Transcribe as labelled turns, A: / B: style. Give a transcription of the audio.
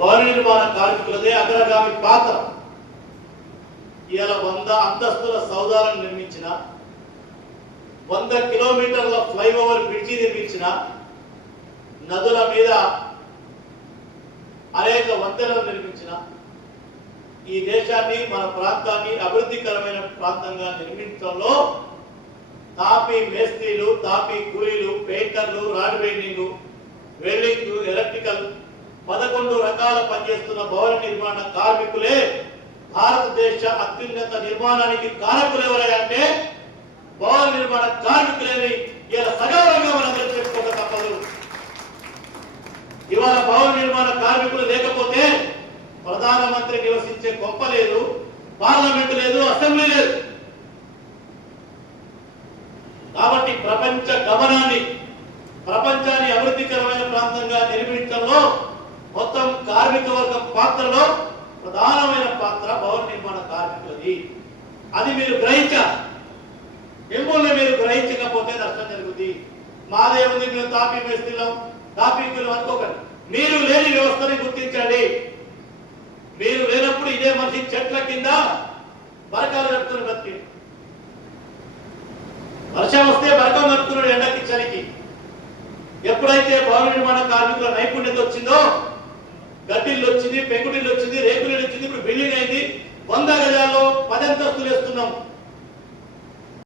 A: భవన నిర్మాణ కార్మికులదే అగ్రగామి పాత్ర. ఇవాళ వంద అంతస్తుల సౌదాలను నిర్మించిన వంద కిలోమీటర్ల ఫ్లైఓవర్ బ్రిడ్జి నిర్మించిన నదుల మీద అనేక వంతెనలు నిర్మించిన ఈ దేశాన్ని మన ప్రాంతాన్ని అభివృద్ధికరమైన ప్రాంతంగా నిర్మించడంలో తాపీ మేస్త్రీలు తాపీ కూలీలు పెయింటర్లు రాడ్ బెయిండింగ్ పదకొండు రకాల పనిచేస్తున్న భవన నిర్మాణ కార్మికులే భారతదేశ అత్యున్నత నిర్మాణానికి కారకులు ఎవరంటే భవన నిర్మాణ కార్మికులేని ఇలా సగౌరవంగా మనందరూ చెప్పుకోక తప్పదు. ఇవాళ భవన నిర్మాణ కార్మికులు లేకపోతే ప్రధానమంత్రి నివసించే గొప్ప లేదు పార్లమెంట్ లేదు అసెంబ్లీ లేదు. కాబట్టి ప్రపంచ గమనాన్ని ప్రపంచాన్ని అభివృద్ధికరమైన ప్రాంతంగా నిర్మించడంలో కార్మిక వర్గం పాత్రలో ప్రధానమైన పాత్ర భవన నిర్మాణ కార్మికులది. అది మీరు గ్రహించాలి. మిమ్మల్ని మీరు గ్రహించకపోతే నష్టం జరుగుతుంది మాదే ఉంది మేము తాపీ మేస్తున్నాం తాపీకులు అనుకోకండి. మీరు లేని వ్యవస్థని గుర్తించండి. మీరు లేనప్పుడు ఇదే మనిషి చెట్ల కింద బరకాలు కట్టుకుని బతికి వర్షం వస్తే బరకం కట్టుకున్నాడు ఎండకి చలికి. ఎప్పుడైతే భవన నిర్మాణ కార్మికుల నైపుణ్యత వచ్చిందో గడ్డిల్లు వచ్చింది పెంకుటిల్లు వచ్చింది రేకులు వచ్చింది ఇప్పుడు బిల్డింగ్ అయింది. వంద గజాల్లో పది అంతస్తులు వేస్తున్నాం.